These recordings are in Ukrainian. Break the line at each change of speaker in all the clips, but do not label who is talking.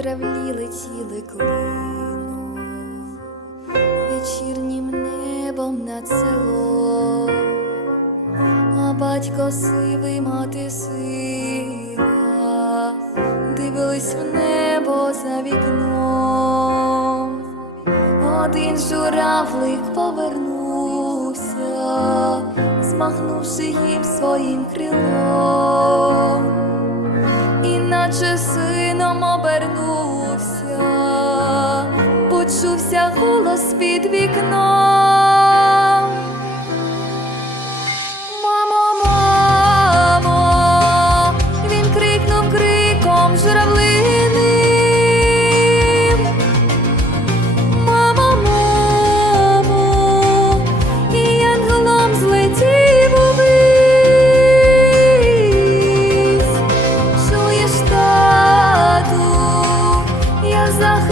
журавлі летіли клином, вечірнім небом над селом, а батько сивий мати сива, дивились в небо за вікном. Один журавлик повернувся, змахнувши їм своїм крилом, іначе сином почувся голос під вікном.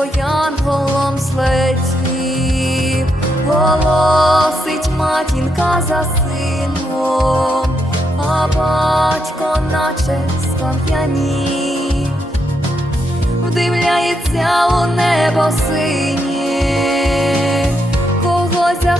небо янголом злетів, голосить матінка за сином, а батько наче скам'янів вдивляється у небо синє, кого за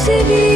seviyorum.